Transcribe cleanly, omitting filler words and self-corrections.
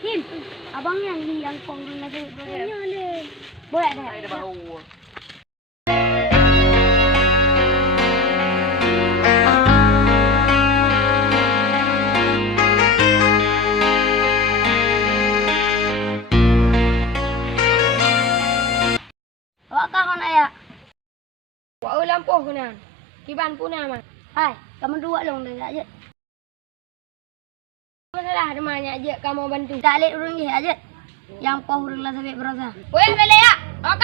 Kim, abang yang kong nasi boleh. Boleh dah. Ada bau. Awak kahon ayah. Wak ulang poh kena. Kiban puna mah. Hai, kamu dua long dah aja. Masalah demanya aja kamu bantu. Tak lek urang je aja. Yang poh urang lah sampai berasa. Weh balik ya. Awak